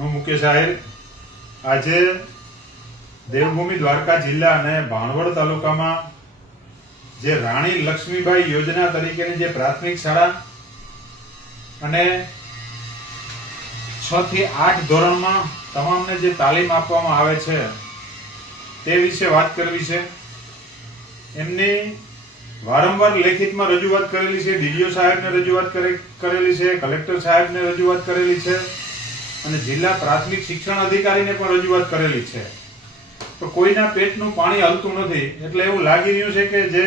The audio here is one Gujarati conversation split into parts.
હું મુકેશ આહિર આજે દેવભૂમિ દ્વારકા જિલ્લા અને ભાણવડ તાલુકામાં જે રાણી લક્ષ્મીબાઈ યોજના તરીકેની જે પ્રાથમિક શાળા અને 6 થી 8 ધોરણમાં તમામને જે તાલીમ આપવામાં આવે છે તે વિશે વાત કરવી છે. એમની વારંવાર લેખિતમાં રજૂઆત કરેલી છે, ડીડીઓ સાહેબને રજૂઆત કરેલી છે, કલેક્ટર સાહેબને રજૂઆત કરેલી છે અને જિલ્લા પ્રાથમિક શિક્ષણ અધિકારીને પણ રજૂઆત કરેલી છે. તો કોઈના પેટનું પાણી હલતું નથી. એટલે એવું લાગી રહ્યું છે કે જે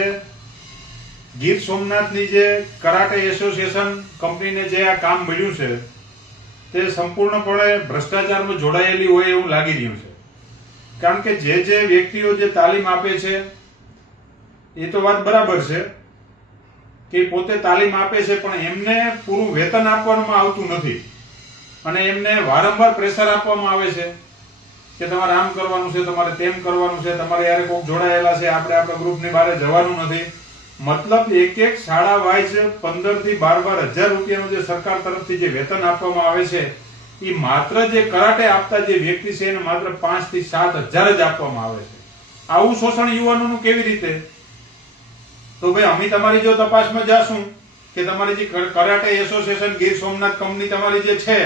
ગીર સોમનાથની જે કરાટે એસોસિએશન કંપનીને જે આ કામ મળ્યું છે તે સંપૂર્ણપણે ભ્રષ્ટાચારમાં જોડાયેલી હોય એવું લાગી રહ્યું છે. કારણ કે જે વ્યક્તિઓ જે તાલીમ આપે છે એ તો વાત બરાબર છે કે પોતે તાલીમ આપે છે, પણ એમને પૂરું વેતન આપવામાં આવતું નથી અને એમને વારંવાર પ્રેશર આપવામાં આવે છે કે તમારે આમ કરવાનું છે, તમારે તેમ કરવાનું છે, તમારે યારે કોઈક જોડાયેલા છે, આપણે આપણા ગ્રુપની બહાર જવાનું નથી. મતલબ એક શાળા વાઇઝ 15 થી 12,000 રૂપિયાનું જે સરકાર તરફથી જે વેતન આપવામાં આવે છે એ માત્ર જે કરાટે આપતા જે વ્યક્તિ છે એને માત્ર 5 થી 7,000 જ આપવામાં આવે છે. આવું શોષણ યુવાનોનું કેવી રીતે? તો ભાઈ અમે તમારી જો તપાસમાં જાશું કે તમારી જે karate association Gir Somnath company તમારી જે છે,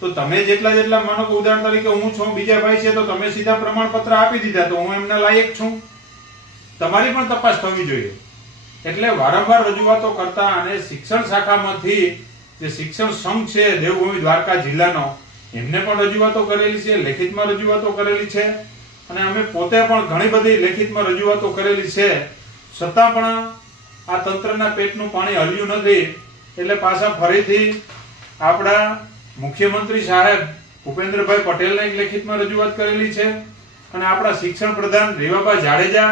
તો તમે જેટલા માનો કે ઉદાહરણ તરીકે હું છું, બીજા ભાઈ છે, તો તમે સીધા પ્રમાણપત્ર આપી દીધા તો હું એમના લાયક છું. તમારી પણ તપાસ થવી જોઈએ. એટલે વારંવાર રજૂઆતો કરતા અને શિક્ષણ શાખામાંથી જે શિક્ષણ સંઘ છે દેવભૂમિ દ્વારકા જિલ્લાનો, એમને પણ રજૂઆતો કરેલી છે, લેખિતમાં રજૂઆતો કરેલી છે અને અમે પોતે પણ ઘણી બધી લેખિતમાં રજૂઆતો કરેલી છે. છતાં પણ આ તંત્રના પેટનું પાણી હલ્યું નથી. એટલે પાછા ફરીથી આપણા મુખ્યમંત્રી સાહેબ ભૂપેન્દ્રભાઈ પટેલને એક લેખિતમાં રજૂઆત કરેલી છે અને આપણા શિક્ષણ પ્રધાન રીવાબા જાડેજા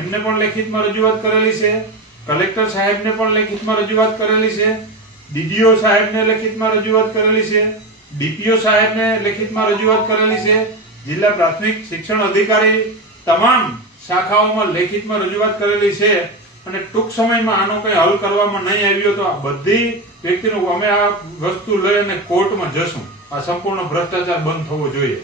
એમને પણ લેખિતમાં રજૂઆત કરેલી છે, કલેક્ટર સાહેબને પણ લેખિતમાં રજૂઆત કરેલી છે, ડીડીઓ સાહેબને લેખિતમાં રજૂઆત કરેલી છે, ડીપીઓ સાહેબને લેખિતમાં રજૂઆત કરેલી છે, જિલ્લા પ્રાથમિક શિક્ષણ અધિકારી તમામ શાખાઓમાં લેખિતમાં રજૂઆત કરેલી છે અને ટૂંક સમયમાં આનો કંઈ હલ કરવામાં નહીં આવ્યો તો આ બધી વ્યક્તિનું અમે આ વસ્તુ લઈને કોર્ટમાં જશું. આ સંપૂર્ણ ભ્રષ્ટાચાર બંધ થવો જોઈએ.